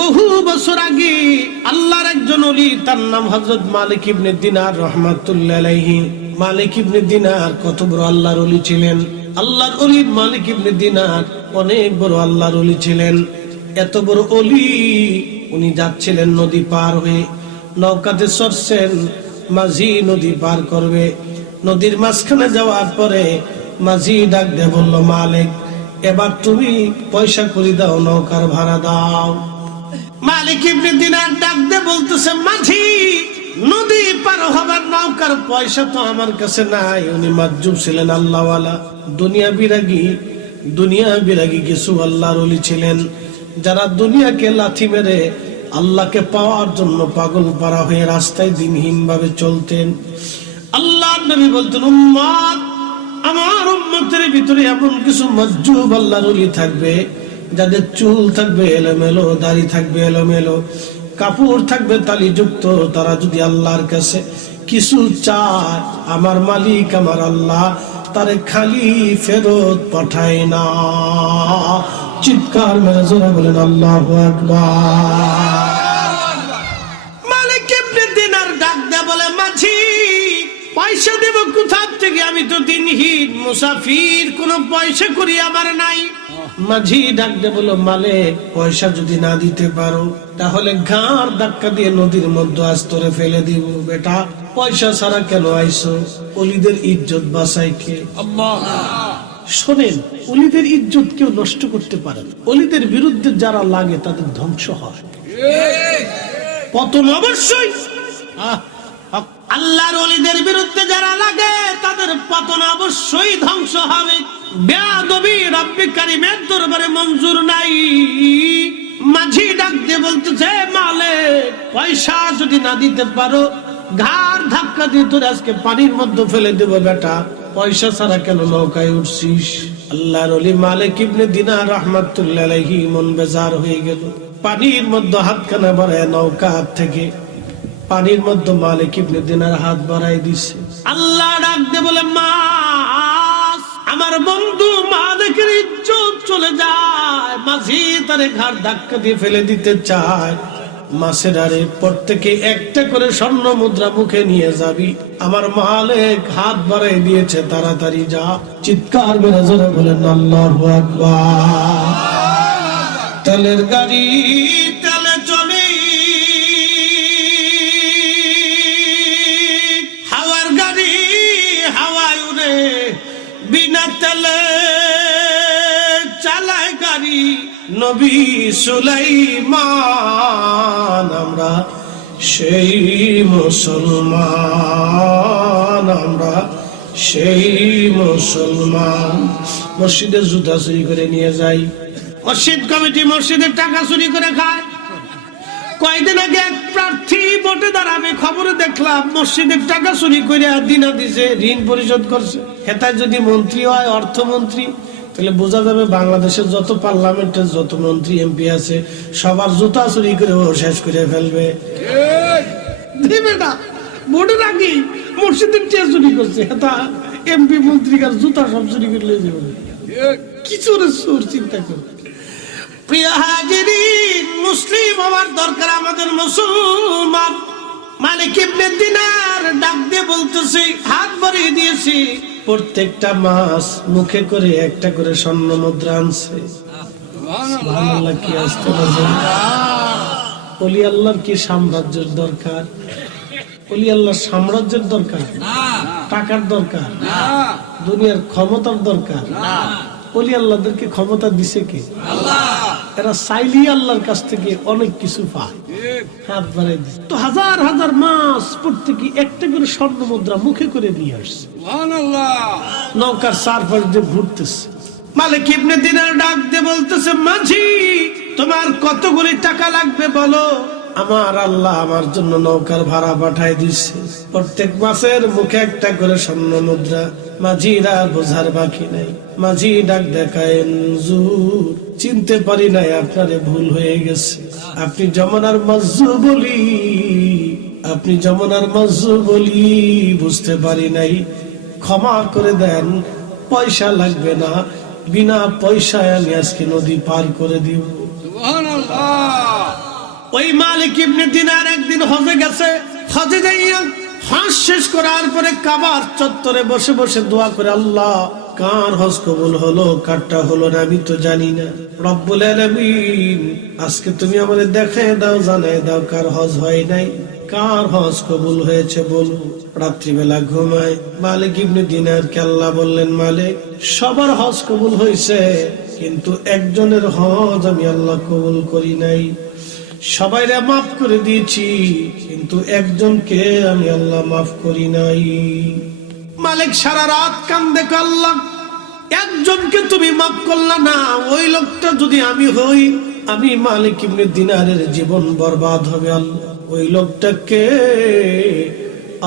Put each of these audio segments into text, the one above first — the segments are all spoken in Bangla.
বহু বছর আগে আল্লাহর একজন ওলি, তার নাম হযরত মালিক ইবনে দিনার রাহমাতুল্লাহ আলাইহি। মালিক ইবনে দিনার কত বড় আল্লাহর ওলি ছিলেন। আল্লাহর ওলি মালিক ইবনে দিনার অনেক বড় আল্লাহর ওলি ছিলেন। এত বড় ওলি, উনি যাচ্ছিলেন নদী পার হয়ে, নৌকাতে চড়ছেন, মাঝি নদী পার করবে। নদীর মাঝখানে যাওয়ার পরে মাঝি ডাক দিয়ে বলল, মালিক এবার তুমি পয়সা করে দাও, নৌকার ভাড়া দাও। মালিক ইবনে দিনার ডাক দিয়ে বলতেছে, মাঝি নদী পার হবার নৌকার পয়সা তো আমার কাছে নাই। উনি মাজ্জুব ছিলেন, আল্লাহওয়ালা, দুনিয়া বিরাগী কিছু আল্লাহর ওলি ছিলেন, যারা দুনিয়াকে লাথি মেরে আল্লাহকে পাওয়ার জন্য পাগল পারা হয়ে রাস্তায় দিনহীন ভাবে চলতেন। আল্লাহর নবী বলতেন, উম্মত, আমার উম্মতের ভিতরে এমন কিছু মাজ্জুব আল্লাহর ওলি থাকবে, যাদের চুল থাকবে এলোমেলো, দাড়ি থাকবে এলোমেলো, কাপড় থাকবে তালিযুক্ত। তারা যদি আল্লাহর কাছে কিছু চায়, আমার মালিক আমার আল্লাহ তারে খালি ফেরত পাঠায় না। চিৎকার মেরে জোরে বলেন আল্লাহু আকবার। মালিক ইবনে দিনার ডাক দেয়া বলে, মাঝি পয়সা দেব কোথা থেকে? আমি তো দিনহীন মুসাফির, কোনো পয়সা করি আমার নাই। মাঝি ডাক দিয়ে বলল, মালিক পয়সা যদি না দিতে পারো তাহলে ঘাড় ধাক্কা দিয়ে নদীর মধ্যে আস্তরে ফেলে দিব। বেটা পয়সা ছাড়া কেন আইছো? ওলিদের ইজ্জত বাঁচাই কে? আল্লাহ। শোনেন, ওলিদের ইজ্জত কেউ নষ্ট করতে পারে না। ওলিদের বিরুদ্ধে যারা লাগে তাদের ধ্বংস হয়, পতন অবশ্যই। আল্লাহর ওলিদের বিরুদ্ধে যারা লাগে তাদের পতন অবশ্যই, ধ্বংস হবে। বেয়াদবি রব্বে কারীমের দরবারে মঞ্জুর নাই। মাঝি ডাক দিয়ে বলতেছে, মালিক পয়সা যদি না দিতে পারো ঘাড় ধাক্কা দিয়ে তোর আজকে পানির মধ্যে ফেলে দেব। বেটা পয়সা ছাড়া কেন নৌকায় উঠছিস? আল্লাহর ওলি মালিক ইবনে দিনার রাহমাতুল্লাহ আলাইহি মন বেজার হয়ে গেল। পানির মধ্যে হাতখানা বাড়ায় নৌকা হাত থেকে পানির মধ্যে মালিক ইবনে দিনার হাত বাড়াই দিছে। আল্লাহ ডাক দিয়ে বলে, মাছ আমার বন্ধু মালিকের ইজ্জত চলে যায়। মাঝি তারে ঘাড় ধাক্কা দিয়ে ফেলে দিতে চায়। মাছের আরে প্রত্যেকে একটা করে স্বর্ণ মুদ্রা মুখে নিয়ে যাবি, আমার মালিক হাত বাড়াই দিয়েছে, তাড়াতাড়ি যা। চিৎকার মেরে জোরে বলেন আল্লাহু আকবার। তেলের গাড়ি তেলে চলে, হাওয়ার গাড়ি হাওয়ায় উড়ে, বিনা তেলে চালায় গাড়ি নবী সুলাইমান। আমরা সেই মুসলমান, আমরা সেই মুসলমান। মসজিদের জুতা চুরি করে নিয়ে যাই, মসজিদ কমিটি মসজিদের টাকা চুরি করে খায়। কয়েকদিন আগে এক প্রার্থী ভোটে দাঁড়াবে, খবরে দেখলাম মসজিদের টাকা চুরি করে দিনা দিছে, ঋণ পরিশোধ করছে। হেতায় যদি মন্ত্রী হয়, অর্থমন্ত্রী, তাহলে বোঝা যাবে বাংলাদেশের যত পার্লামেন্টের যত মন্ত্রী এমপি আছে সবার জুতা চুরি করে ও শেষ করে ফেলবে। ভোটের আগে মসজিদের টিয়া চুরি করছে, হেতা এমপি মন্ত্রীকার জুতা সব চুরি করে নিয়ে যাবে। কি চোরের চোর চিন্তা করে। প্রিয় হাজিরিন, মুসলিম হওয়ার দরকার আমাদের, মুসলমান। মালিক ইবনে দিনার ডাক দিয়ে বলতেছে, হাত বাড়িয়ে দিয়েছি, প্রত্যেকটা মাস মুখে করে একটা করে স্বর্ণ মুদ্রা আনছে। সুবহানাল্লাহ, কি আসতে বাজে। ওলি আল্লাহর কি সাম্রাজ্যের দরকার? ওলি আল্লাহর সাম্রাজ্যের দরকার, টাকার দরকার, দুনিয়ার ক্ষমতার দরকার। ওলি আল্লাহদেরকে ক্ষমতা দিছে কে? আল্লাহ। এরা চাইলে আল্লাহর কাছ থেকে অনেক কিছু পায়। হাত বাড়াই দিচ্ছে তো হাজার হাজার মাস প্রত্যেকে একটা করে স্বর্ণ মুদ্রা মুখে করে নিয়ে আসছে। নৌকার চারপাশ দিয়ে ঘুরতেছে। মালিক ইবনে দিনার ডাক দিয়ে বলতেছে, মাঝি তোমার কতগুলি টাকা লাগবে বলো। আমার আল্লাহ আমার জন্য নৌকার ভাড়া পাঠায় দিচ্ছে, প্রত্যেক মাসের মুখে একটা করে স্বর্ণ মুদ্রা। মাঝিরা বোঝার বাকি নাই। মাঝি ডাক দেখায়, হুজুর চিনতে পারি নাই, আপনারে ভুল হয়ে গেছে। আপনি যমুনার মজ্জু বলি, আপনি যমুনার মজ্জু বলি বুঝতে পারি নাই, ক্ষমা করে দেন। পয়সা লাগবে না, বিনা পয়সায় আমি আজকে নদী পার করে দিব। সুবহানাল্লাহ। ওই মালিক ইবনে দিনার একদিন হজে গেছে। হজে যাইয়া হজ শেষ করার পরে কাবার চত্বরে বসে বসে দোয়া করে, আল্লাহ কার হজ কবুল হলো কারটা হলো না আমি তো জানি না, রব্বুল আলামিন আজকে তুমি আমাদের দেখায় দাও, জানায় দাও কার হজ হয় নাই, কার হজ কবুল হয়েছে বলো। রাত্রিবেলা ঘুমায় মালিক ইবনে দিনারকে আল্লাহ বললেন, মালিক সবার হজ কবুল হয়েছে কিন্তু একজনের হজ আমি আল্লাহ কবুল করি নাই। সবাইরে মাফ করে দিয়েছি কিন্তু একজনকে আমি আল্লাহ মাফ করি নাই। মালিক সারা রাত কান্দে, আল্লাহ একজনকে তুমি মাফ করলা না, ওই লোকটা যদি আমি হই, আমি মালিক ইবনে দিনারের জীবন বরবাদ হবে। আল্লাহ ওই লোকটাকে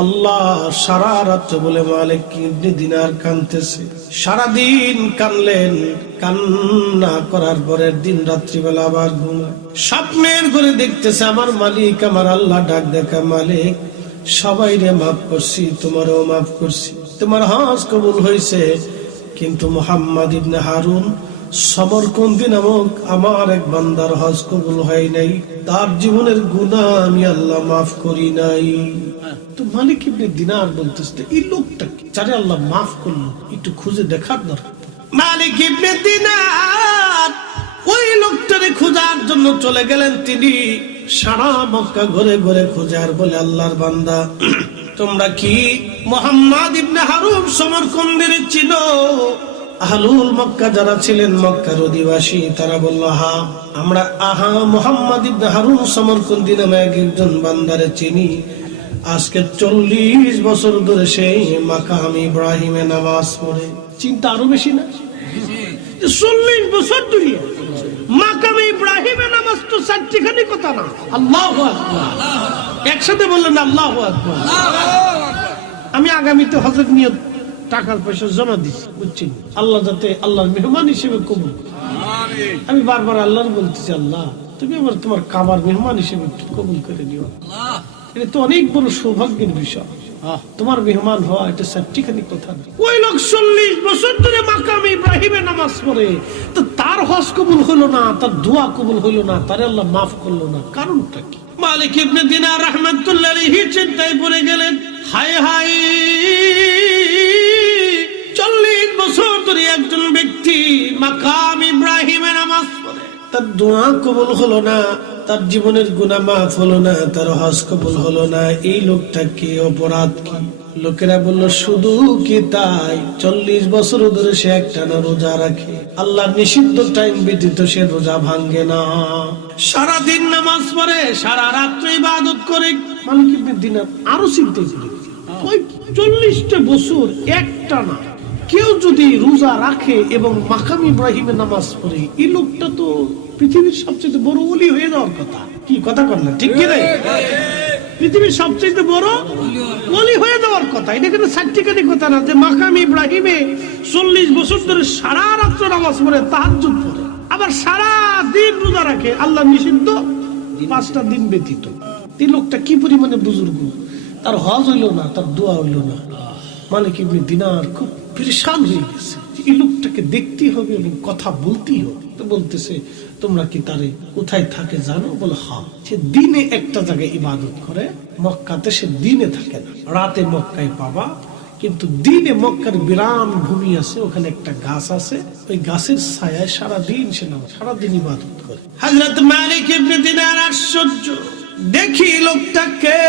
আল্লাহ সারা রাত বলে মালিক ইবনে দিনার কাঁদতেছে। সারাদিন কানলেন, কান্না করার পরের দিন রাত্রিবেলা আবার ঘুমায়, স্বপ্নের ঘরে দেখতেছে আমার মালিক আমার আল্লাহ ডাক দেখা, মালিক সবাই রে মাফ করছি, তোমারও মাফ করছি, তোমার হজ কবুল হয়েছে কিন্তু মুহাম্মদ ইবনে হারুন সমরকন্দি নামক আমার এক বান্দার হজ কবুল হয় নাই, তার জীবনের গুনাহ আমি আল্লাহ মাফ করি নাই। তো মালিক ইবনে দিনার বলতেছে এই লোকটা যারে আল্লাহ মাফ করলো একটু খুঁজে দেখার দরকার। মালিক ইবনে দিনার ওই লোকটারে খোঁজার জন্য চলে গেলেন। তিনি সারা মক্কা ঘুরে ঘুরে খোঁজার বলে, আল্লাহর বান্দা তোমরা কি মুহাম্মদ ইবনে হারুন সমরকন্দির চিনো? আহলুল মক্কা যারা ছিলেন মক্কার অধিবাসী তারা বলল, হ্যাঁ আমরা মুহাম্মদ ইবনে হারুন সমরকন্দি নামে একজন বান্দারে চিনি, আজকে 40 বছর ধরে সেই মাকাম ইব্রাহিমে নামাজ পড়ে। চিন্তা আরো বেশি না? 40 বছর ধরে মাকাম ইব্রাহিমে নামাজ তো চারটিখানি কথা না। আল্লাহু আকবার, একসাথে বললেন আল্লাহু আকবার। আমি আগামীতে হজের নিয়ত টাকার পয়সা জমা দিচ্ছি, বুঝছেন, আল্লাহ যাতে আল্লাহর মেহমান হিসেবে কবুল। আমি বারবার আল্লাহর বলতেছি, আল্লাহ তুমি আমার তোমার কাবার মেহমান হিসেবে কবুল করে নিও। এটা তো অনেক বড় সৌভাগ্যের বিষয়, তোমার মেহমান হওয়া এটা চারটিখানি কথা না। ওই লোক 40 বছর ধরে মাকাম ইব্রাহিমে নামাজ পড়ে, তো তার হজ কবুল হলো না, তার দোয়া কবুল হলো না, তার আল্লাহ মাফ করলো না, কারণটা কি? মালিক ইবনে দিনার রাহমাতুল্লাহ আলাইহি চিন্তায় পড়ে গেলেন, হায় হায় 40 বছর ধরে একজন ব্যক্তি মাকাম ইব্রাহিমে নামাজ পড়ে, তার দোয়া কবুল হলো না, তার জীবনের গুনাহ মাফ হলো না, তার হজ কবুল হলো না, এই লোকটা কি অপরাধ কি? লোকেরা বলল, শুধু কি তাই, 40 বছর ধরে সে একটানা রোজা রাখে, আল্লাহর নিষিদ্ধ টাইম ব্যতীত সে রোজা ভাঙে না, সারাদিন নামাজ পড়ে, সারা রাত্র ইবাদত করে। মালিক ইবনে দিনার আরো চিন্তা করে, ওই 40টা বছর একটানা কেউ যদি রোজা রাখে এবং মাকাম ইব্রাহিমে নামাজ পড়ে, এই লোকটা তো পৃথিবীর সবচেয়ে বড় ওলি হয়ে যাওয়ার কথা। কি কথা করলেন, ঠিক কি নাই? পৃথিবীর সবচেয়ে বড় ওলি হয়ে যাওয়ার কথা। এটা কিন্তু সার্টিফিকেটের কথা না যে মাকাম ইব্রাহিমে 40 বছর ধরে সারা রাত্র নামাজ পড়ে, তাহাজ্জুদ পড়ে, আবার সারা দিন রোজা রাখে, আল্লাহ নিষিদ্ধ 5টা দিন ব্যতীত। এই লোকটা কি পরিমাণে বুজুর্গ, তার হজ হইল না, তার দোয়া হইল না। মালিক ইবনে দিনার খুব পরেশান হয়ে গেছে, এই লোকটাকে দেখতে হবে এবং কথা বলতেই হবে। তো বলতেছে, তোমরা কি তারে কোথায় থাকে জানো? বলে, হ্যাঁ, সে দিনে একটা জায়গায় ইবাদত করে, মক্কাতে সে দিনে থাকে না, রাতে মক্কায় পাবা, কিন্তু দিনে মক্কার বিরাম ভূমি আছে, ওখানে একটা গাছ আছে, ওই গাছের ছায়ায় সারাদিন সে নামাজ, সারাদিন ইবাদত করে। হযরত মালিক ইবনে দিনার আশ্চর্য, দেখি লোকটাকে।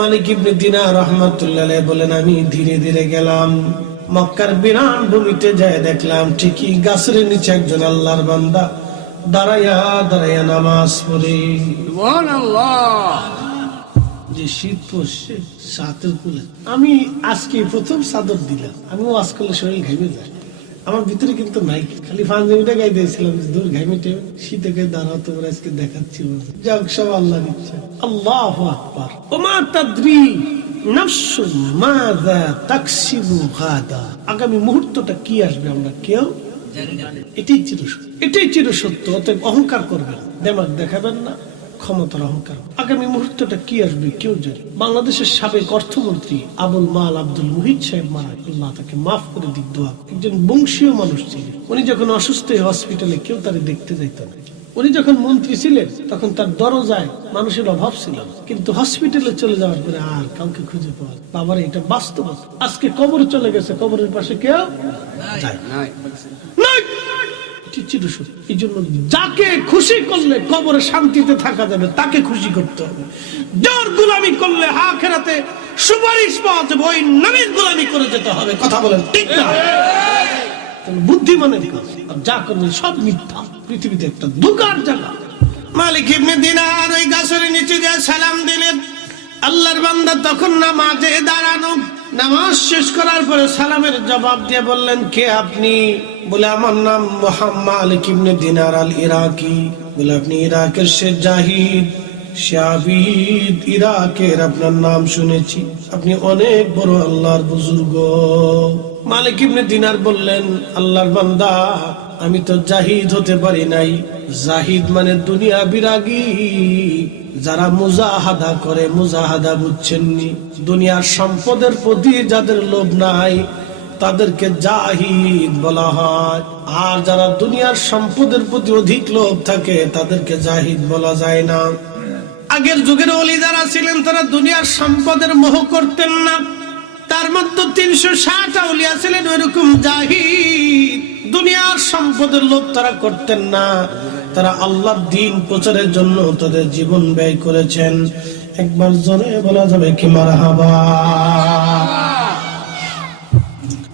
মালিক ইবনে দিনার রাহমাতুল্লাহ আলাইহি বলেন, আমি ধীরে ধীরে গেলাম, মক্কার বিরান ভূমিতে যায়, দেখলাম ঠিকই গাছের নিচে একজন আল্লাহর বান্দা দাঁড়াইয়া দাঁড়াইয়া নামাজ পড়ে। সুবহানাল্লাহ। যে শীত পড়ছে সাতের কুলে, আমি আজকে প্রথম চাদর দিলাম, আমি ওয়াজ করলে শরীর ঘেমে যায়, আমার ভিতরে কিন্তু নাই, খালি পাঞ্জাবিটা গাই দিয়েছিলাম, দূর ঘেমেটে শীতে গায়ে দাঁড়াও, তোমরা আজকে দেখাচ্ছি, যাক সব আল্লাহ দিচ্ছে। আল্লাহু আকবার। ওমা তাদরি নাফসুন মাযা তাকসিবু গাদা, আগামী মুহূর্তটা কি আসবে আমরা কেউ জানি না। এটাই চিরসত্য। অতএব অহংকার করবেন, দেমাগ দেখাবেন না, ক্ষমতার অহংকার। আগামী মুহূর্তটা কি আসবে কেউ জানে। বাংলাদেশের সাবেক অর্থমন্ত্রী আবুল মাল আব্দুল মুহিত সাহেব মারা, আল্লাহ তাকে মাফ করে দিক, দোয়া। একজন বংশীয় মানুষ ছিলেন, উনি যখন অসুস্থ হয়ে হসপিটালে, কেউ তারে দেখতে যাইত না, উনি যখন মন্ত্রী ছিলেন তখন তার দরজায় মানুষের অভাব ছিল, কিন্তু হসপিটালে চলে যাওয়ার পরে আর কাউকে খুঁজে পাওয়া যায়। বাবার এটা বাস্তবতা। আজকে কবর চলে গেছে, কবরের পাশে কেউ যায় নাই। এই জন্য যাকে খুশি করলে কবরে শান্তিতে থাকা যাবে তাকে খুশি করতে হবে। যার গোলামি করলে আখিরাতে সুপারিশ পাওয়া যাবে ওই নবীর গোলামি করে যেতে হবে। কথা বলেন ঠিক না? বুদ্ধিমানের কাজ। আর যা করবে সব মিথ্যা। পৃথিবীতে একটা ধোঁকার জায়গা। মালিক ইবনে দিনার ওই গাছের নিচে যা সালাম দিলেন, আল্লাহর বান্দা তখন নামাজে দাঁড়ানো। নামাজ শেষ করার পরে সালামের জবাব দিয়ে বললেন, কে আপনি? বলে, আমার নাম মালিক ইবনে দিনার আল ইরাকি। বলে, আপনি ইরাকের শেখ জাহিদ শাবিদ, ইরাকের আপনার নাম শুনেছি, আপনি অনেক বড় আল্লাহর বুজুর্গ। মালিক ইবনে দিনার বললেন, আল্লাহর বান্দা, আমি তো জাহিদ হতে পারি নাই। জাহিদ মানে দুনিয়া বিরাগী, যারা মুজাহাদা করে। মুজাহাদা বুঝছেননি? দুনিয়ার সম্পদের প্রতি যাদের লোভ নাই তাদেরকে জাহিদ বলা হয়, আর যারা দুনিয়ার সম্পদের প্রতি অধিক লোভ থাকে তাদেরকে জাহিদ বলা যায় না। আগের যুগের ওলি যারা ছিলেন তারা দুনিয়ার সম্পদের মোহ করতেন না। তার মধ্যে 360 আউলিয়া ছিলেন ওইরকম জাহিদ। দুনিয়ার সম্পদের লোভ তারা করতেন না। তারা আল্লাহর দ্বীন প্রচারের জন্য তাদের জীবন ব্যয় করেছেন। একবার জোরে বলা যাবে কি মারহাবা?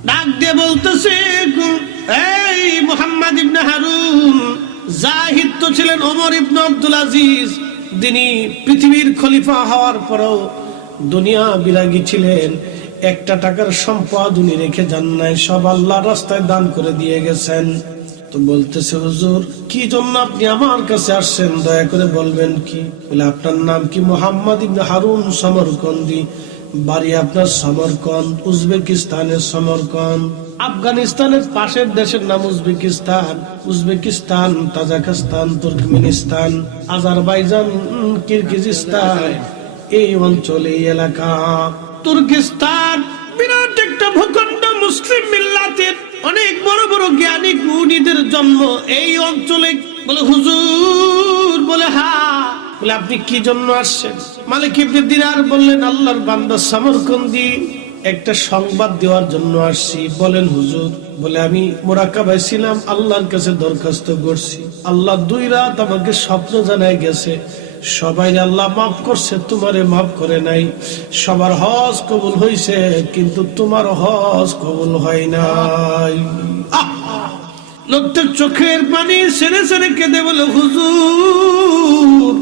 ডাক দিয়ে বলতেছে, এই মুহাম্মদ ইবনে হারুন, জাহিদ তো ছিলেন ওমর ইবনে আব্দুল আজিজ। তিনি পৃথিবীর খলিফা হওয়ার পরেও দুনিয়া বিরাগী ছিলেন। একটা টাকার সম্পদ উনি রেখে যান নাই, সব আল্লাহর রাস্তায় দান করে দিয়ে গেছেন। তো বলতেছে, হুজুর, কি জন্য আপনি আমার কাছে আসছেন দয়া করে বলবেন কি? বলে, আপনার নাম কি? মুহাম্মদ ইবনে হারুন সমরকন্দি, বাড়ি আপনার সমরকন্দ, উজবেকিস্তানের সমরকন্দ। আফগানিস্তানের পাশের দেশের নাম Uzbekistan. Uzbekistan, Tajikistan, Turkmenistan, Azerbaijan, Kyrgyzstan, এই অঞ্চলে এই এলাকা। তুর্কিস্তান বিরাট একটা ভূখণ্ড, মুসলিম মিল্লাতের অনেক বড় বড় জ্ঞানী গুণীদের জন্ম এই অঞ্চলে। বলে, হুজুর? বলে, হ্যাঁ। বলে, আপনি কি জন্য আসছেন? মালিক ইবনে দিনার বললেন, আল্লাহর বান্দা সমরকন্দি, একটা সংবাদ দেওয়ার জন্য আসছি। বলেন হুজুর। বলে, আমি মুরাকাবায় ছিলাম, আল্লাহর কাছে দরখাস্ত করছি। আল্লাহ 2 রাত আমাকে স্বপ্ন জানায় গেছে, সবাই আল্লাহ মাফ করছে, তোমারে মাফ করে নাই। সবার হজ কবুল হয়েছে, কিন্তু তোমার হজ কবুল হয় নাই। লোকটার চোখের পানি ছেড়ে ছেড়ে কেঁদে বলে, হুজুর,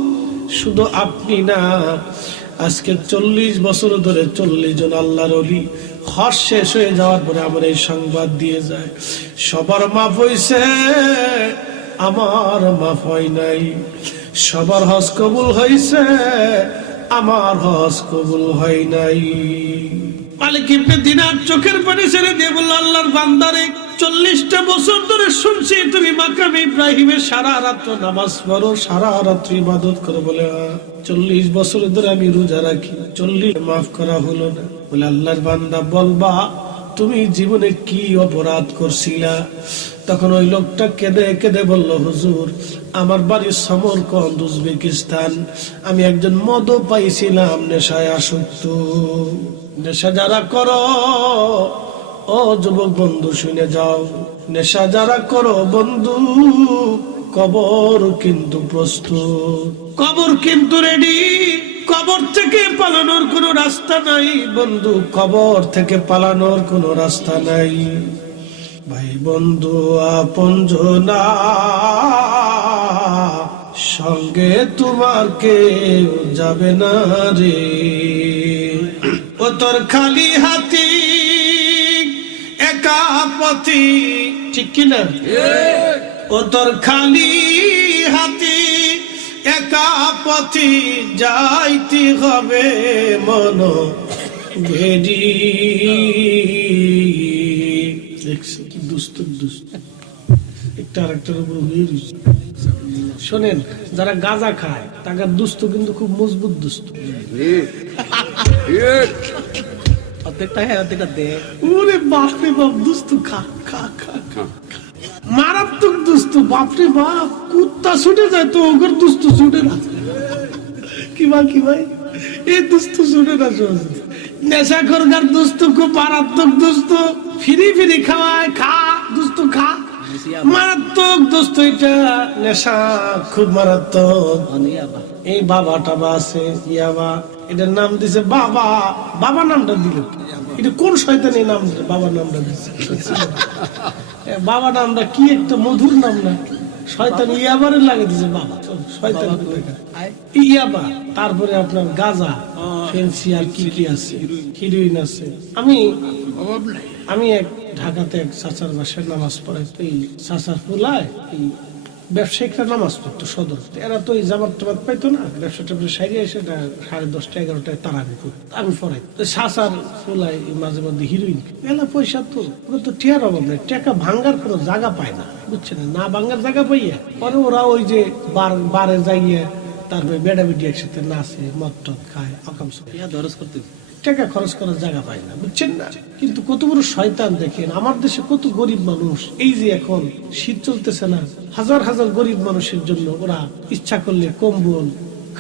শুধু আপনি না, আজকে 40 বছর ধরে 40 জন আল্লাহর ওলি হজ শেষ হয়ে যাওয়ার পরে আমার এই সংবাদ দিয়ে যায়, সবার মাফ হয়েছে, আমার মাফ হয় নাই। সবার হজ কবুল হয়েছে, আমার হজ কবুল হয় নাই। মালিক ইবনে দিনার চোখের পানি ছেড়ে দিয়ে বলল, আল্লাহর বান্দারে, 40টা বছর ধরে শুনছি তুমি মাকামে ইব্রাহিমে সারা রাত নামাজ পড়ো, সারা রাত ইবাদত করো। বলে, 40 বছর ধরে আমি রোজা রাখি, 40 মাফ করা হলো না। বলে, আল্লাহর বান্দা, বলবা তুমি জীবনে কি অপরাধ করছিলা? তখন ওই লোকটা কেঁদে কেঁদে বলল, হুজুর, আমার বাড়ি সমরকন্দ, উজবেকিস্তান। আমি একজন মদ পাইছিলাম, নেশায় আসক্ত। নেশা যারা করো, ও যুবক বন্ধু শুনে যাও, নেশা যারা করো বন্ধু, কবর কিন্তু প্রস্তুত, কবর কিন্তু রেডি। কবর থেকে পালানোর কোনো রাস্তা নাই বন্ধু, কবর থেকে পালানোর কোনো রাস্তা নাই। ভাই বন্ধু আপনজনা, সঙ্গে তোমার কেউ যাবে না রে। ও তোর খালি হাতি একা পথি, ঠিক কিনা? ও তোর খালি হাতি একা পথি, যাইতে হবে মন ভেরি। দেখছো কি দুষ্ট দুষ্ট, একটা আরেকটার উপর হয়ে রয়েছে। শোনেন, যারা গাঁজা খায় তাদের দুষ্ট কিন্তু খুব মজবুত দুষ্ট। ওরে বাপ রে বাপ, দুষ্ট খা খা খা, মারাত্মক দুষ্ট। দুস্থ, বাপরে বাপ, কুত্তা ছুটে যায় তো ওগর দুস্থ ছুটে না। কি ভাই এই দুস্থ ছুটে না সহজে। নেশা করগার দুস্থ খুব মারাত্মক দুস্থ, ফিরি খাওয়ায়, খা দুস্থ খা, মারাত্মক দোস্ত এটা নেশা, খুব মারাত্মক। এই বাবা টাবা আছে ইয়াবা, এটার নাম দিছে বাবা। বাবা নামটা দিল, এটা কোন শয়তান এই নাম বাবা নামটা দিছে? বাবা নামটা কি একটা মধুর নাম না, শয়তান ইয়াবারে লাগে দিছে বাবা, শয়তান ইয়াবা। তারপরে আপনার গাঁজা, ফেন্সি, আর কি কি আছে, হিরোইন আছে। আমি এক ঢাকাতে এক চাচার বাসায় নামাজ পড়াই, এই চাচার ফুলায় এই ব্যবসায়িকরা নামাজ পড়তো সদর, এরা তো এই জামাত টামাত পাইতো না, ব্যবসা ট্যাবসা সাইরে এসে 10:30 11টায় তারাবি করতো, আমি পড়াই। চাচার ফুলায় মাঝে মধ্যে হিরোইন, এলা পয়সা তো ওরা তো টিয়ার অভাব নেই, টাকা ভাঙ্গার কোনো জায়গা পায় না, বুঝছেন না ভাঙ্গার জায়গা পাইয়া পরে ওরা ওই যে বারে যাইয়া তারপরে বেড়া বেটি একসাথে নাচে, মদ টদ খায়, খরচ করতে টাকা খরচ করার জায়গা পায় না, বুঝছেন না। কিন্তু কত বড় শয়তান দেখেন, আমার দেশে কত গরিব মানুষ, এই যে এখন শীত চলতেছে না, হাজার হাজার গরিব মানুষের জন্য ওরা ইচ্ছা করলে কম্বল,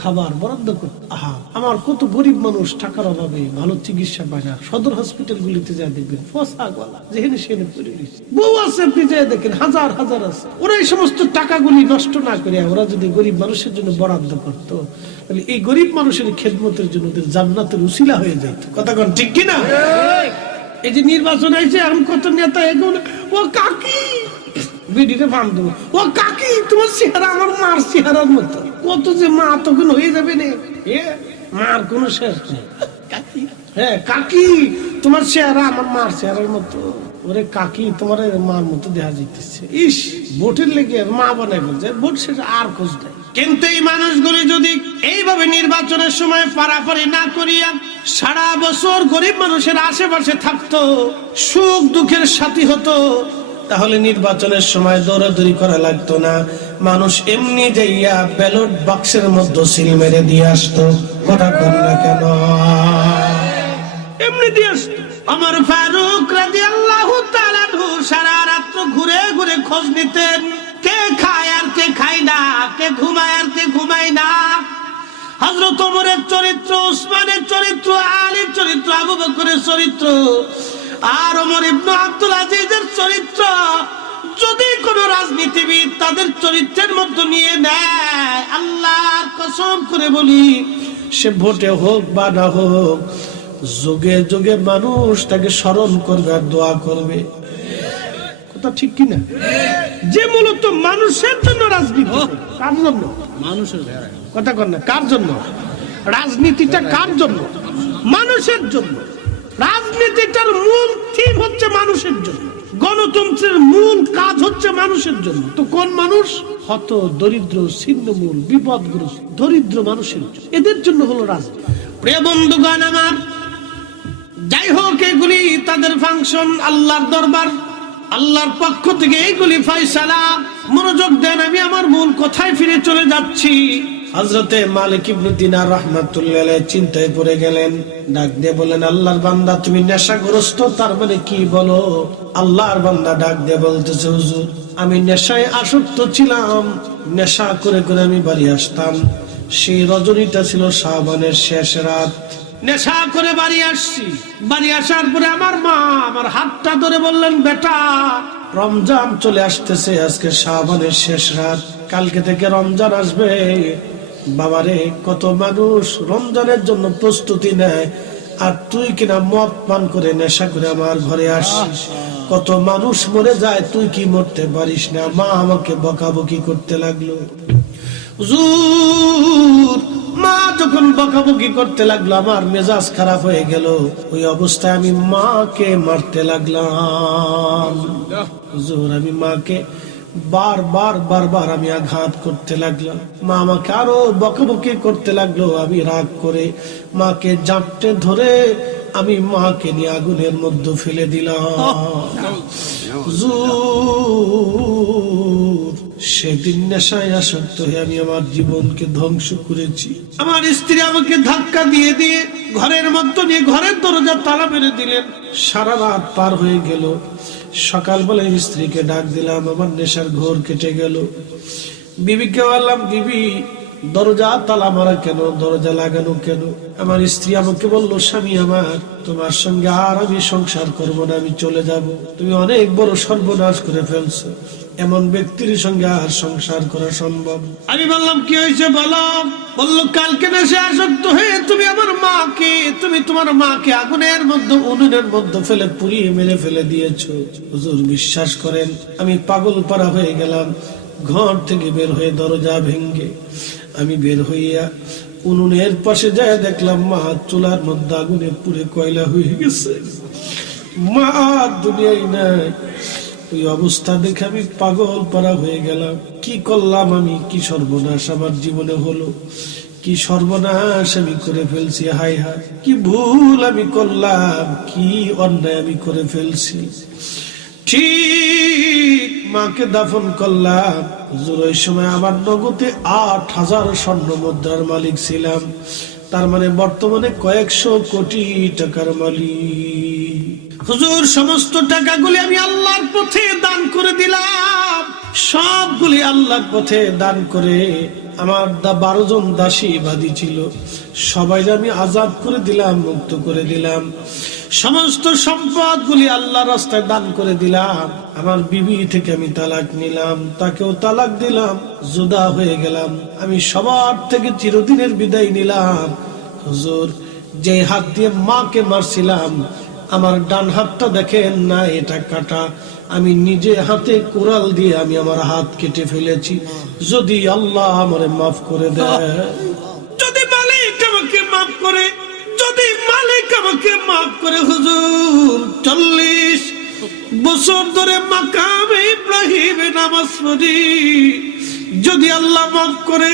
খাবার বরাদ্দ করতে। আহা, আমার কত গরিব মানুষ টাকার অভাবে ভালো চিকিৎসা পায় না, সদর হসপিটাল গুলিতে যা দেখবেন ফসা গলা যেখানে সেখানে পড়ে রয়েছে, বউ আছে আপনি যা দেখেন হাজার হাজার আছে। ওরা এই সমস্ত টাকাগুলি নষ্ট না করে ওরা যদি গরিব মানুষের জন্য বরাদ্দ করতো, তাহলে এই গরিব মানুষের খেদমতের জন্য ওদের জান্নাতের উসিলা হয়ে যেত। কথা কোন ঠিক কিনা? এই যে নির্বাচন হয়েছে, এখন কত নেতা এখন ও কাকি বিডিতে বান্ধব, ও কাকি তোমার চেহারা আমার মার চেহারার মতো, কত যে মা তখন হয়ে যাবে না, মার কোনো শেষ নেই। হ্যাঁ কাকি তোমার চেহারা আমার মার চেহারার মতো, ওরে কাকি তোমার মার মতো দেখা যাইতেছে। ইস, ভোটের লেগে মা বানাই বলছে, ভোট সেটা আর খোঁজ নাই। কিন্তু এই মানুষগুলি যদি এইভাবে নির্বাচনের সময় পারাপারি না করিয়া সারা বছর গরিব মানুষের আশেপাশে থাকতো, সুখ দুঃখের সাথী হতো, তাহলে নির্বাচনের সময় দৌড়াদৌড়ি করা লাগতো না, মানুষ এমনি যাইয়া ব্যালট বাক্সের মধ্যে সিল মেরে দিয়ে আসতো। কথা কর না কেন? এমনি দিয়ে আসতো। ওমর ফারুক রাদিয়াল্লাহু তাআলা আনহু সারা রাত ঘুরে ঘুরে খোঁজ নিতেন, কে খায় আর কে খায় না, কে ঘুমায় আর কে ঘুমায় না। হযরত ওমরের চরিত্র, উসমানের চরিত্র, আলীর চরিত্র, আবু বকরের চরিত্র, আর ওমর ইবনে আব্দুল আজিজের চরিত্র যদি কোন রাজনীতিবিদ তাদের চরিত্রের মধ্যে নিয়ে নেয়, আল্লাহর কসম করে বলি, সে ভোটে হোক বা না হোক, যুগে যুগে মানুষ তাকে স্মরণ করবে আর দোয়া করবে। কথা ঠিক কিনা? যে মূলত মানুষের জন্য রাজনীতি, কার জন্য? মানুষের। কথা কর না, কার জন্য রাজনীতিটা? কার জন্য? মানুষের জন্য। রাজনীতিটার মূল থিম হচ্ছে মানুষের জন্য, গণতন্ত্রের মূল কাজ হচ্ছে মানুষের জন্য। তো কোন মানুষ? হত দরিদ্র, ছিন্নমূল, বিপদগ্রস্ত দরিদ্র মানুষের জন্য, এদের জন্য হলো রাজনীতি। প্রিয় বন্ধুগণ আমার, যাই হোক, এগুলি তাদের ফাংশন, আল্লাহর দরবার, আল্লাহর পক্ষ থেকে এইগুলি ফয়সালা। মনোযোগ দেন, আমি আমার মূল কথায় ফিরে চলে যাচ্ছি। হযরতে মালিক ইবনে দিনার রাহমাতুল্লাহ আলাইহি চিন্তায় পড়ে গেলেন, ডাক দিয়ে বলেন, আল্লাহর বান্দা তুমি নেশাগ্রস্ত, তার মানে কি বলো? আল্লাহর বান্দা ডাক দিয়ে বলতেছে, হুজুর আমি নেশায় আসক্ত ছিলাম, নেশা করে করে আমি বাড়ি আসতাম। সেই রজনীটা ছিল শাবানের শেষ রাত, নেশা করে বাড়ি আসছি। বাড়ি আসার পরে আমার মা আমার হাতটা ধরে বললেন, বেটা রমজান চলে আসতেছে, আজকে শাবানের শেষ রাত, কালকে থেকে রমজান আসবে। বাবারে, কত মানুষ রমজানের জন্য প্রস্তুতি নেয়, আর তুই কিনা মদ পান করে নেশা করে আমার ঘরে আসছিস। কত মানুষ মরে যায়, তুই কি মরতে পারিস না? মা আমাকে বকাবকি করতে লাগলো। হুজুর, মা যখন বকাবকি করতে লাগলো, আমার মেজাজ খারাপ হয়ে গেল। ওই অবস্থায় আমি মাকে মারতে লাগলাম। হুজুর, আমি মাকে বারবার আমি আঘাত করতে লাগলাম। মা আমাকে আরো বকাবকি করতে লাগলো। আমি রাগ করে মাকে জাপটে ধরে আমি মাকে নিয়ে আগুনের মধ্যে ফেলে দিলাম। হুজুর, সেদিন নেশায় আসক্ত হয়ে আমি আমার জীবনকে ধ্বংস করেছি। আমার স্ত্রী আমাকে ধাক্কা দিয়ে দিয়ে ঘরের মধ্যে নিয়ে ঘরের দরজা তালা মেরে দিলেন। সারা রাত পার হয়ে গেল, সকালবেলা স্ত্রীকে ডাক দিলাম, আমার নেশার ঘোর কেটে গেল। বিবিকে বললাম, বিবি দরজা তালা মারা কেন, দরজা লাগানো কেন? আমার স্ত্রী আমাকে বলল, স্বামী আমার, তোমার সঙ্গে আর আমি সংসার করব না, আমি চলে যাব। তুমি অনেক বড় সর্বনাশ করে ফেলছো, এমন ব্যক্তির সঙ্গে আর সংসার করা সম্ভব? আমি বললাম, কি হয়েছে বলো। বললো, কালকে নেশে আসক্ত হয়ে তুমি আমার মাকে, তুমি তোমার মাকে আগুনের মধ্যে, উনুনের মধ্যে ফেলে পুড়িয়ে মেরে ফেলে দিয়েছো। হুজুর বিশ্বাস করেন, আমি পাগল পারা হয়ে গেলাম। ঘর থেকে বের হয়ে দরজা ভেঙ্গে আমি বের হইয়া উনুনের পাশে যায় দেখলাম মা চুলার মধ্যে আগুনে পুড়ে কয়লা হয়ে গেছে। মা দুনিয়ায় নাই। ওই অবস্থা দেখে আমি পাগল পারা হয়ে গেলাম। কি করলাম আমি, কি সর্বনাশ আমার জীবনে হলো, কি সর্বনাশ আমি করে ফেলছি। হায় হায়, কি ভুল আমি করলাম, কি অন্যায় আমি করে ফেলছি। ঠিক মাকে দাফন করলাম। হুজুর, ওই সময় আমার নগদে ৮,০০০ স্বর্ণ মুদ্রার মালিক ছিলাম। তার মানে বর্তমানে কয়েকশো কোটি টাকার মালিক। হুজুর, সমস্ত টাকাগুলি আমি আল্লাহর পথে দান করে দিলাম। সবগুলি আল্লাহর পথে দান করে আমার 12 জন দাসী বাদী ছিল, সবাই আমি আজাদ করে দিলাম, মুক্ত করে দিলাম। সমস্ত সম্পদগুলি আল্লাহর রাস্তায় দান করে দিলাম। আমার বিবি থেকে আমি তালাক নিলাম, তাকেও তালাক দিলাম, জুদা হয়ে গেলাম। আমি সবার থেকে চিরদিনের বিদায় নিলাম। হুজুর, যে হাত দিয়ে মাকে মারছিলাম, আমার ডান হাতটা দেখেন না, এটা কাটা। আমি নিজে হাতে কোরাল দিয়ে আমি আমার হাত কেটে ফেলেছি। যদি আল্লাহ আমারে মাফ করে দেয়, যদি মালিক আমাকে মাফ করে, যদি মালিক আমাকে মাফ করে। হুজুর, 40 বছর ধরে মাকামে ইব্রাহিমে নামাজ পড়ি, যদি আল্লাহ মাফ করে।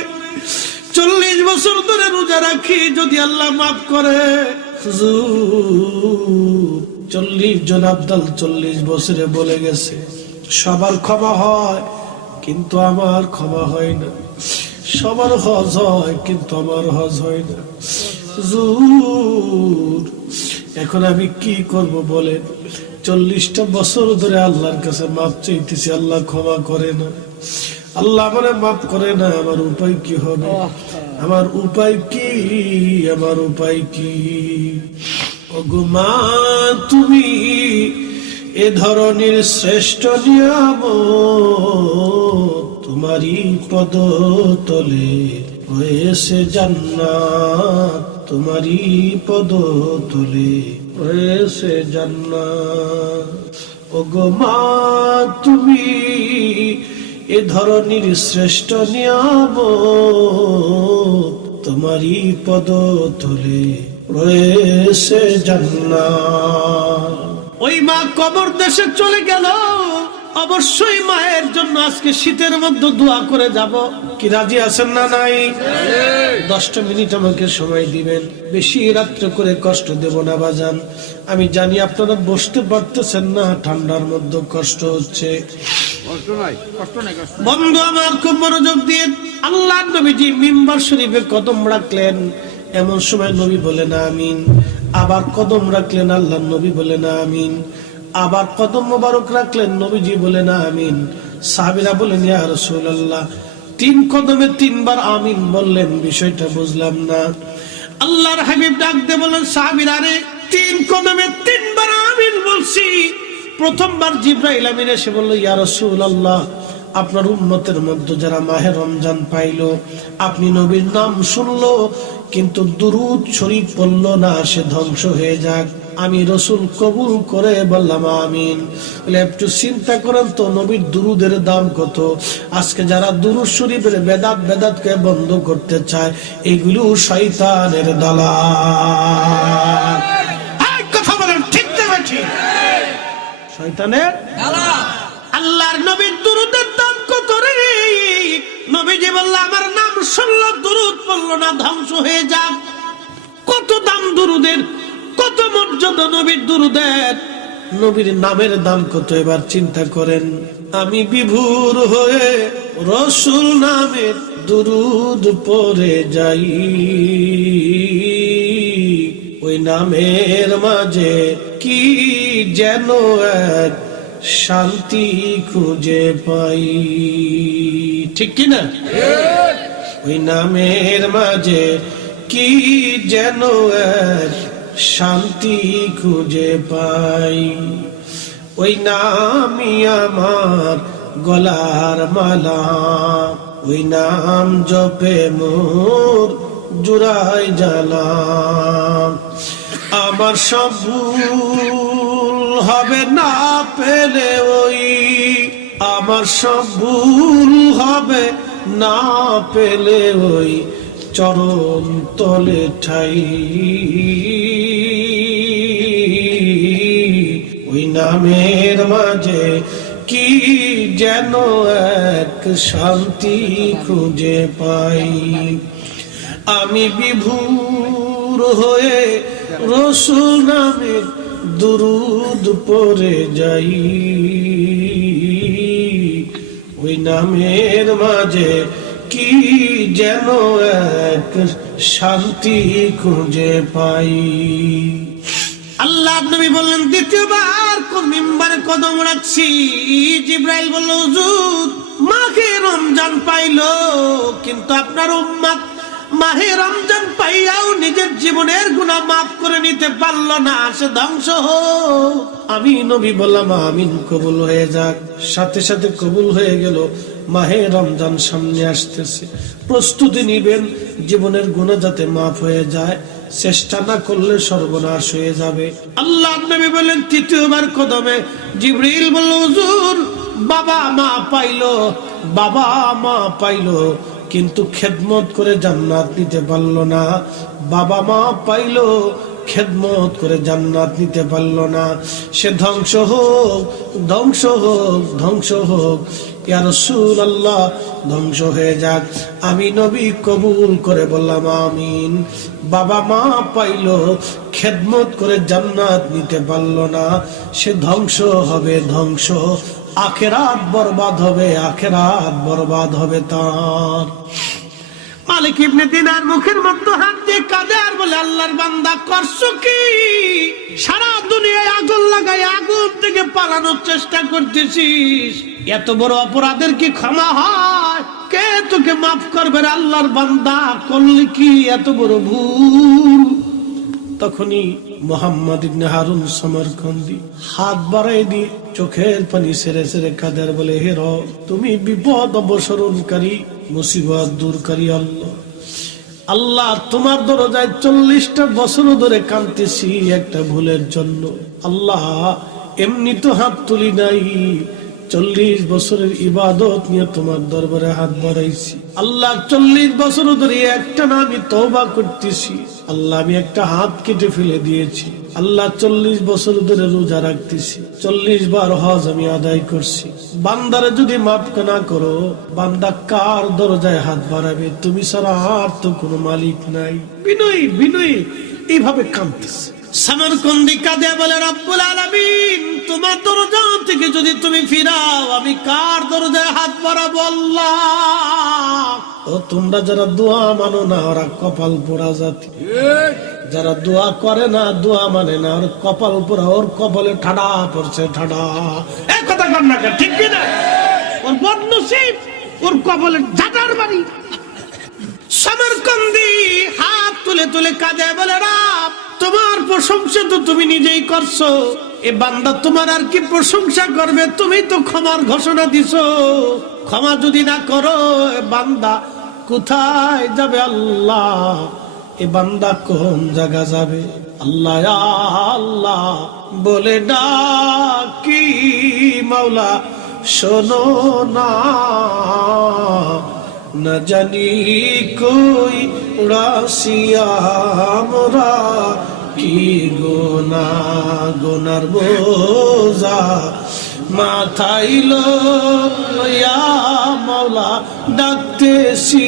40 বছর ধরে রোজা রাখি, যদি আল্লাহ মাফ করে। হুজুর, 40 জন আব্দাল 40 বছরে বলে গেছে সবার ক্ষমা হয়, কিন্তু আমার ক্ষমা হয় না। সবার হজ হয়, কিন্তু আমার হজ হয় না। হুজুর, এখন আমি কি করব বলেন? 40টা বছর ধরে আল্লাহর কাছে মাপ চাইতেছি, আল্লাহ ক্ষমা করে না, আল্লাহ আমারে মাফ করে না। আমার উপায় কি হবে? আমার উপায় কি? আমার উপায় কি? ওগো মা, তুমি এ ধরনের শ্রেষ্ঠ নিয়ামত, তোমারই পদতলে হয়েছে জান্নাত, তোমারই পদতলে হয়েছে জান্নাত। ওগো মা, তুমি এ ধরনের শ্রেষ্ঠ নিয়ামত, তোমারই পদতলে রয়েছে জান্নাত। ওই মা কবর দেশে চলে গেল। অবশ্যই মায়ের জন্য আজকে শীতের মধ্যে দোয়া করে যাব। কি রাজি আছেন না? নাই? 10টা মিনিট আমাকে সময় দিবেন, বেশি রাত্রে করে কষ্ট দেব না বাজান। আমি জানি আপনারা বসতে পারতেছেন না, ঠান্ডার মধ্যে কষ্ট হচ্ছে। বন্ধু আমার, খুব মনোযোগ দিয়ে। আল্লাহ নবীজি মিম্বার শরীফে কদম রাখলেন, এমন সময় নবী বলেন আমিন। আবার কদম রাখলেন, আল্লাহ নবী বলেন আমিন। আবার কদম মোবারক রাখলেন, নবীজি বলেন আমিন। সাহাবীরা বলেন, ইয়া রাসূলুল্লাহ, 3 কদমে 3 বার আমিন বললেন, বিষয়টা বুঝলাম না। আল্লাহর হাবিব ডাক দিয়ে বলেন, সাহাবীরা রে, 3 কদমে 3 বার আমিন বলছি। প্রথমবার জিবরাইল আমিন এসে বলল, ইয়া রাসূলুল্লাহ, আপনার উম্মতের মধ্যে যারা মাহে রমজান পাইলো, আপনি নবীর নাম শুনলো কিন্তু দুরূদ শরীফ পড়লো না, সে ধ্বংস হয়ে যাক। আমি রাসূল কবুল করে বললাম আমিন। বলে, একটু চিন্তা করেন তো, নবীর দুরুদের দাম কত। আজকে যারা দুরূদ শরীফের বেদাতকে বন্ধ করতে চায়, এগুলো শয়তানের দালাল। এই কথা বলেন, ঠিক না ঠিক? শয়তানের দালাল। আল্লাহর নবীর দুরুদের দাম কত রে? নবীজি বলল, আমার নাম শুনলো, দুরুদ পড়লো না, ধ্বংস হয়ে যাক। কত দাম দুরুদের, কত মর্যাদা নবীর দুরুদের। নবীর নামের দাম কত এবার চিন্তা করেন। আমি বিভোর হয়ে রাসূল নামের দুরুদ পড়ে যাই, ওই নামের মাঝে কি যেন এক শান্তি খুঁজে পাই। ঠিক কিনা? ওই নামের মাঝে কি যেন এক শান্তি খুঁজে পাই। ওই নামই আমার গলার মালা, ওই নাম জপে মোর জুড়াই জ্বালা। আমার সব ভুল হবে না পেলে ওই, আমার সব ভুল হবে না পেলে ওই চরণ তলে ঠাই। ওই নামের মাঝে কি যেন এক শান্তি খুঁজে পাই। আমি বিভোর হয়ে রসুল নামের দুরুদ পড়ে যাই। ওই নামের মাঝে কি যেন এক শান্তি খুঁজে পাই। আল্লাহ নবী বললেন, দ্বিতীয়বার মিম্বারে কদম রাখছি, জিবরাইল বলল, হুজুর মাহে রমজান পাইলো, কিন্তু আপনার উম্মত মাহে রমজান পাইয়াও নিজের জীবনের গুনাহ মাফ করে নিতে পারলো না, সে ধ্বংস হোক। আমি নবী বললাম, আমিন, কবুল হয়ে যাক। সাথে সাথে কবুল হয়ে গেল। মাহে রমজান সামনে আসতেছে, প্রস্তুতি নিবেন, জীবনের গুনাহ যাতে মাফ হয়ে যায়, চেষ্টা না করলে সর্বনাশ হয়ে যাবে। আল্লাহ নবী বলেন, তৃতীয়বার কদমে জিবরিল বলল, হুজুর বাবা মা পাইলো, বাবা মা পাইলো, কিন্তু খেদমত করে জান্নাত নিতে পারলো না। বাবা মা পাইলো, খেদমত করে জান্নাত নিতে পারলো না, সে ধ্বংস হোক, ধ্বংস হোক, ধ্বংস হোক। ইয়া রাসূলুল্লাহ, ধ্বংস হয়ে যাক। আমি নবী কবুল করে বললাম, আমিন। বাবা মা পাইলো, খেদমত করে জান্নাত নিতে পারলো না, সে ধ্বংস হবে, ধ্বংস। আখিরাত বরবাদ হবে, আখিরাত বরবাদ হবে তার। মালিক ইবনে দিনার মুখের মধ্যে হাত দিয়ে কাঁদে আর বলে, আল্লাহর বান্দা করছো কি? সারা দুনিয়ায় আগুন লাগাই আগুন থেকে পালানোর চেষ্টা করতেছিস, এত বড় অপরাধের কি ক্ষমা হয়? কে তোকে মাফ করবে? আল্লাহর বান্দা করলি কি এত বড় ভুল? তখনই মুহাম্মদ ইবনে হারুন সমরকন্দি হাত বাড়াই দিয়ে চোখের পানি ছেড়ে ছেড়ে কাঁদার বলে, হে রব, তুমি বিপদ অবসরণকারী, মুসিবত দূরকারী আল্লাহ। আল্লাহ, তোমার দরজায় 40টা বছর ধরে কাঁদতেছি একটা ভুলের জন্য। আল্লাহ, এমনি তো হাত তুলি নাই, 40 বছরের ইবাদত নিয়ে তোমার দরবারে হাত বাড়াইছি। আল্লাহ, 40 বছর ধরে একটা না আমি তওবা করতেছি। আল্লাহ, আমি একটা হাত কেটে ফেলে দিয়েছি। আল্লাহ, 40 বছর ধরে রোজা রাখতেছি, 40 বার হজ আমি আদায় করছি। বান্দারে যদি মাফ না করো, বান্দা কার দরজায় হাত বাড়াবে? তুমি ছাড়া আর তো কোনো মালিক নাই। বিনয়ী বিনয়ী এইভাবে কাঁদতেছে। সমরকন্দি কাঁদে বলে, রব্বুল আলামিন, তোমার দরজা থেকে যদি তুমি ফিরাও, আমি কার দরজায় হাত বাড়াবো? আল্লাহ, ও তোমরা যারা দোয়া মানো না, ওরা কপাল পোড়া জাতি। যারা দোয়া করে না, দোয়া মানে না, ওর কপাল পোড়া, ওর কপালে ঠাডা পড়ছে, ঠাডা। এক কথা কর না, ঠিক কিনা? ওর বদনসিব, ওর কপালে ঝাঁটার বাড়ি। সমরকন্দি হাত তুলে তুলে কাঁদে বলে, রব, তোমার প্রশংসা তো তুমি নিজেই করছো, এ বান্দা তোমার আর কি প্রশংসা করবে? তুমি তো ক্ষমার ঘোষণা দিছো, ক্ষমা যদি না করো এ বান্দা কোথায় যাবে? আল্লাহ, এ বান্দা কোন জায়গা যাবে? আল্লাহ আল্লাহ বলে ডাকি, মাওলা শোনো না, না জানি কই রাশিয়া আমরা কি গোনা, গোনার বোঝা মাথায় লইয়া মাওলা ডাকতেছি,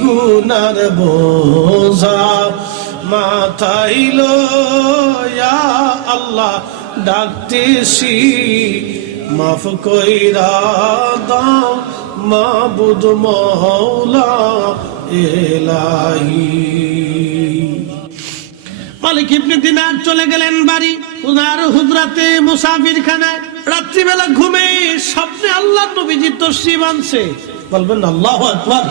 গুনার বোঝা মাথায় লইয়া আল্লাহ ডাকতেছি, মাফ কইরা দাও মাবুদ মওলা ইলাহি। মালিক ইবনে দিনার চলে গেলেন বাড়ি। উনার হুজরাতে মুসাফির খানায় রাত্রিবেলা ঘুমে স্বপ্নে আল্লাহর নবীজি তশরিফ আনছে। বলবেন আল্লাহু আকবার।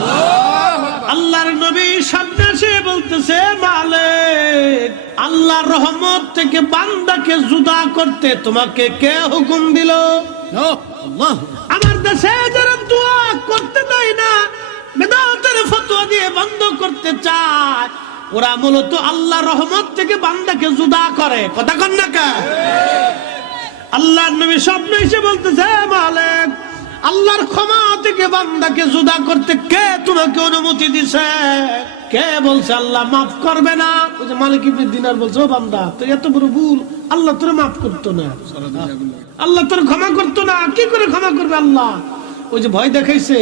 আল্লাহর নবী স্বপ্নে এসে বলতেছে, মালিক, আল্লাহর রহমত থেকে বান্দাকে জুদা করতে তোমাকে কে হুকুম দিল? আমার দেশে যারা দোয়া করতে দেয় না, বেদাতের ফতোয়া দিয়ে বন্ধ করতে চায়, ওরা মূলত আল্লাহর রহমত থেকে বান্দাকে জুদা করে। কথা কন না কে? আল্লাহর নবী স্বপ্নে এসে বলতেছে, মালিক, আল্লাহর ক্ষমা থেকে বান্দাকে জুদা করতে কে তোমাকে অনুমতি দিছে? কে বলছে আল্লাহ মাফ করবে না? ওই যে মালিক ইবনে দিনার বলছে, ও বান্দা, তুই এত বড় ভুল, আল্লাহ তোরে মাফ করতো না, আল্লাহ তোর ক্ষমা করতো না, কি করে ক্ষমা করবে আল্লাহ? ওই যে ভয় দেখাইছে।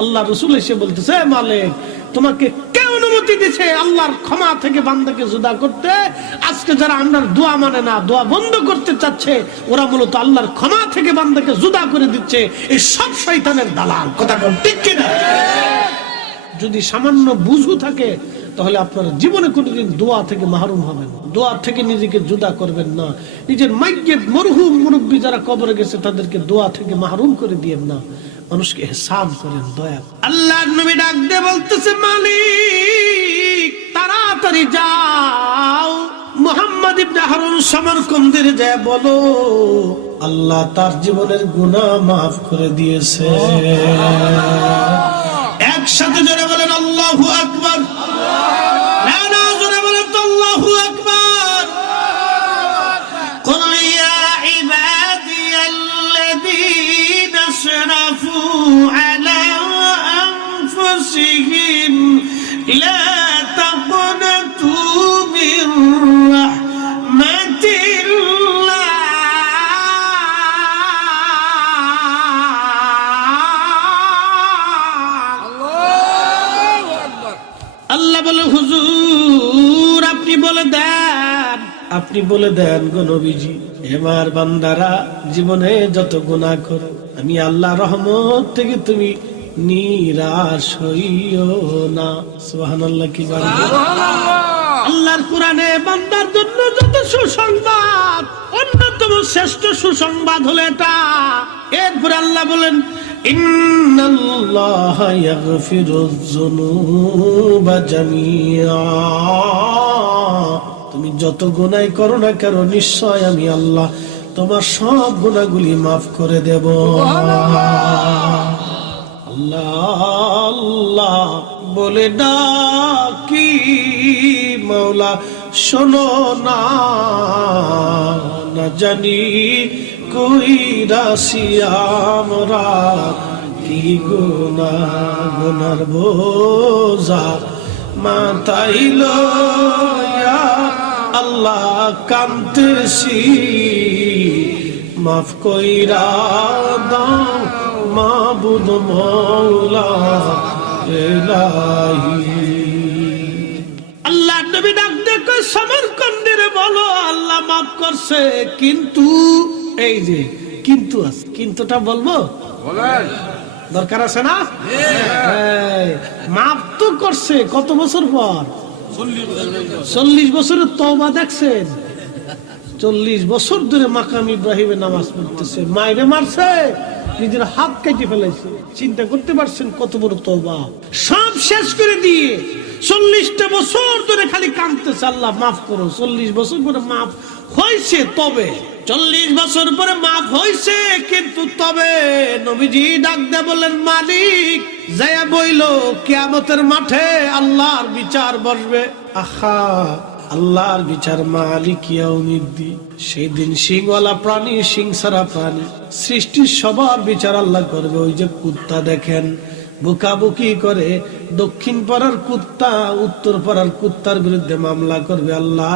আল্লাহ রাসূল এসে বলতেছে, মালিক, তোমাকে কে অনুমতি দিছে আল্লাহর ক্ষমা থেকে বান্দাকে জুদা করতে? আজকে যারা আমরা দোয়া মানে না, দোয়া বন্ধ করতে চাচ্ছে, ওরা মূলত আল্লাহর ক্ষমা থেকে বান্দাকে জুদা করে দিচ্ছে। এই সব শয়তানের দালাল। কথা বল ঠিক কিনা? যদি সামান্য বুঝু থাকে তাহলে আপনার জীবনে কোনোদিন দোয়া থেকে মাহরুম হবেন, দোয়া থেকে নিজেকে জুদা করবেন না। নিজের মাইয়্যিত মরহুম মুরব্বী যারা কবরে গেছে তাদেরকে দোয়া থেকে মাহরুম করে দিয়েন না। মানুষকে হিসাব করেন, দয়া। আল্লাহর নবী ডাক দিয়ে বলতেছে, মালিক, তাড়াতাড়ি যাও, মুহাম্মদ ইবনে হারুন সমরকন্দের যায় বলো আল্লাহ তার জীবনের গুনাহ মাফ করে দিয়েছে। একসাথে জোরে বলেন আল্লাহু আকবার। না না, জোরে বলেন তো আল্লাহু আকবার। কুল ইয়া ইবাদিয়াল্লাযীনা আসরাফু আলা আনফুসিহিম লা তাকনাতু মির রাহমাতিল্লাহ। আল্লাহ বলে, হুজুর আপনি বলে দেন গো নবীজি, আমার বান্দারা জীবনে যত গুনাহ করো, আমি আল্লাহ রহমত থেকে তুমি নিরাশ হইও না। সুবহানাল্লাহ। কি বলেন? আল্লাহর কোরআনে বান্দার জন্য যত সুসংবাদ, অন্যতম শ্রেষ্ঠ সুসংবাদ হলো এটা। এরপর আল্লাহ বলেন, ইন্নাল্লাহা ইয়াগফিরুয যুনুবা জামিআ। তুমি যত গুনাহ করো না কেন, নিশ্চয় আমি আল্লাহ তোমার সব গুনাহগুলি মাফ করে দেব। আল্লাহ আল্লাহ বলে ডাকি, মাওলা শোনো না, না জানি কইরাছি আমরা কি গুনার বোঝা মাথায় লইয়া আল্লাহ কাঁদতেছি, মাফ কইরা দাও মাবুদ মওলা ইলাহি। আল্লাহ নবী ডাক দেখো সমরকন্দের বলো আল্লাহ মাফ করছে, কিন্তু এই যে কিন্তু আছে, কিন্তুটা বলবো দরকার আছে না? মাফ তো করছে কত বছর পর? 40 বছরের তওবা দেখছেন? 40 বছর ধরে মাকাম ইব্রাহিমে নামাজ পড়তেছে, মাইরে মারছে, নিজের হাত কেটে ফেলাইছে। চিন্তা করতে পারছেন কত বড় তওবা? সব শেষ করে দিয়ে 40টা বছর ধরে খালি কাঁদতেছে, আল্লাহ মাফ করো। 40 বছর পরে মাফ হয়েছে, তবে 40 বছর পরে মাফ হয়েছে, কিন্তু তবে নবীজি ডাক দিয়ে বললেন, মালিক যায়া বইল কিয়ামতের মাঠে আল্লাহর বিচার বসবে। আহা, আল্লাহর বিচার মালিক ইয়াউমিদ্দিন। সেই দিন সিংওয়ালা প্রাণী, সিং ছাড়া প্রাণী, সৃষ্টির সবার বিচার আল্লাহ করবে। ওই যে কুত্তা দেখেন বুকাবুকি করে, দক্ষিণ পাড়ার কুত্তা উত্তর পাড়ার কুত্তার বিরুদ্ধে মামলা করবে। আল্লাহ,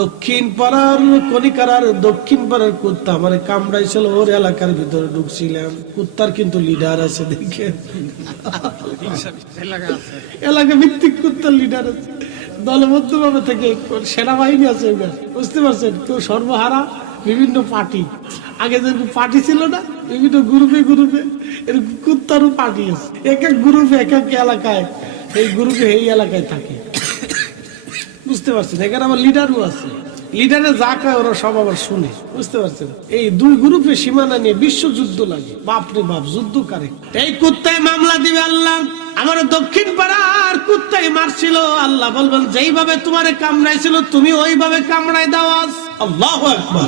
দক্ষিণ পাড়ার কনিকার দক্ষিণ পাড়ার কুত্তা আমার কামড়াইছিল, ওর এলাকার ভিতরে ঢুকছিলাম। কুত্তার কিন্তু লিডার আছে, দেখেন এলাকা ভিত্তিক কুত্তার লিডার আছে, দলবদ্ধ ভাবে থেকে সেনাবাহিনী আছে, বুঝতে পারছেন? কেউ সর্বহারা, বিভিন্ন পার্টি, আগে যেরকম পার্টি ছিল না, বিভিন্ন গ্রুপে গ্রুপে এরকম কুত্তারও পার্টি আছে। এক এক গ্রুপে এক এক এলাকায়, এই গ্রুপে এই এলাকায় থাকে, বুঝতে পারছেন? এখানে আমার লিডারও আছে। লিডারে যা কয় ওরা সব আবার শুনে, বুঝতে পারছেন? এই দুই গ্রুপে সীমানা নিয়ে বিশ্বযুদ্ধ লাগে। বাপরে বাপ, যুদ্ধ কারে। এই কুত্তায় মামলা দিবে আল্লাহ, আমার দক্ষিণ পাড়ার কুত্তায় মারছিল, আল্লাহ বলবেন যেইভাবে তোমারে কামড়াইছিল তুমি ওইভাবে কামড়াই দাও। আল্লাহু আকবার।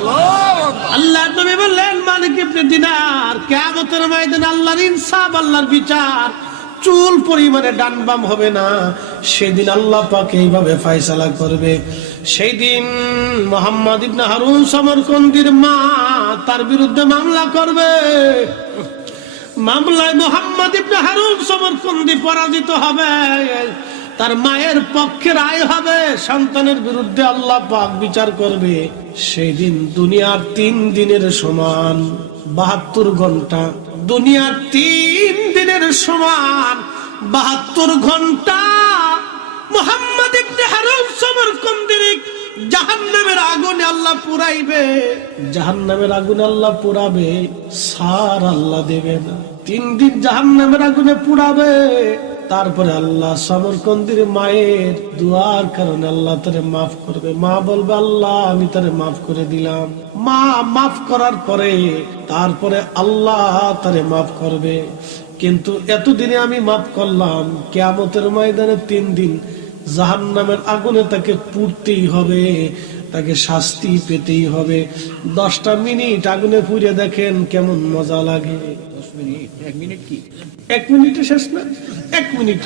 আল্লাহ নবী বললেন মালিক ইবনে দিনার, কিয়ামতের ময়দানে আল্লাহর ইনসাফ, আল্লাহর বিচার চুল পরিমাণে ডান বাম হবে না। সেদিন আল্লাহ পাক এইভাবে ফয়সালা করবে। সেই দিন মুহাম্মদ ইবনে হারুন সমরকন্দির মা তার বিরুদ্ধে মামলা করবে। মামলায় মুহাম্মদ ইবনে হারুন সমরকন্দি পরাজিত হবে, তার মায়ের পক্ষে রায় হবে, সন্তানের বিরুদ্ধে আল্লাহ পাক বিচার করবে। সেই দিন দুনিয়ার 3 দিনের সমান 72 ঘন্টা, দুনিয়ার 3 দিনের সমান 72 ঘন্টা মুহাম্মদ ইবনে হারুন সমরকন্দির জাহান্নামের আগুনে আল্লাহ পুরাইবে। জাহান্নামের আগুনে আল্লাহ পুরাবে, সার আল্লাহ দেবে না। 3 দিন জাহান্নামের আগুনে পুরাবে। তারপরে আল্লাহ সমরকন্দির মায়ের দুয়ার কারণে আল্লাহ তারে মাফ করবে। মা বলবে আল্লাহ আমি তারে মাফ করে দিলাম। মা মাফ করার পরে তারপরে আল্লাহ তারে মাফ করবে। কিন্তু এতদিনে আমি মাফ করলাম, কিয়ামতের ময়দানে 3 দিন জাহান্নামের আগুনে তাকে পুড়তেই হবে, তাকে শাস্তি পেতেই হবে। 10টা মিনিট আগুনে পুড়ে দেখেন কেমন মজা লাগে। 10 মিনিট, 1 মিনিট কি? 1 মিনিটে শেষ না, 1 মিনিট।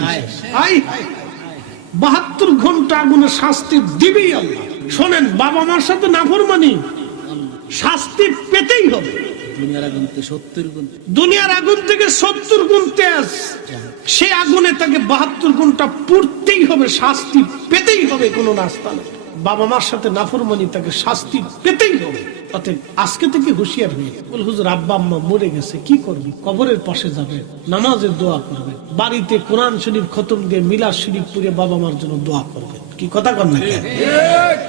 72 ঘন্টা আগুনে শাস্তি দিবেই আল্লাহ। শোনেন, বাবা মার সাথে নাফরমানি, শাস্তি পেতেই হবে। দুনিয়ার আগুন থেকে 70 গুণ, দুনিয়ার আগুন থেকে 70 গুণ তেজ। সেই আগুনে তাকে 72 ঘন্টা পুড়তেই হবে, শাস্তি পেতেই হবে, কোনো রাস্তা নেই। বাবা মার সাথে নাফরমানি, তাকে শাস্তি পেতেই হবে। অতএব আজকে থেকে হুঁশিয়ার হয়ে বল, হুজুর আব্বা আম্মা মরে গেছে, কি করবি? কবরের পাশে যাবে, নামাজের দোয়া করবে, বাড়িতে কোরআন শরীফ খতম দিয়ে মিলাদ শরীফ পড়ে বাবা মার জন্য দোয়া করবে। কি কথা কন না কেন?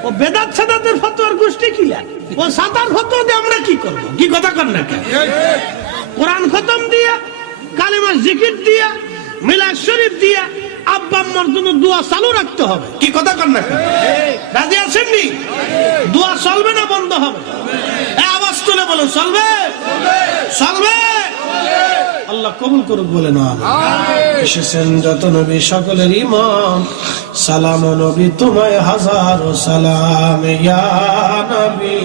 ও বেদাত সাদাতের ফতোয়ার গোষ্ঠী কি লাগে? ও সাতার ফতোয়া দিয়ে আমরা কি করব? কি কথা কন না কেন? কোরআন খতম দিয়া, কালেমা জিকির দিয়া, মিলাদ শরীফ দিয়া আব্বা আম্মার জন্য দোয়া চালু রাখতে হবে। কি কথা কন না কেন? রাজি আছেন নি? দোয়া চলবে না বন্ধ হবে? আওয়াজ তুলে বলুন, চলবে? চলবে। আল্লাহ কবুল করুক, বলে না। এসেছেন যত নবী সকলের ইমাম, সালাম নবী তোমায় হাজারো সালাম, ইয়া নবী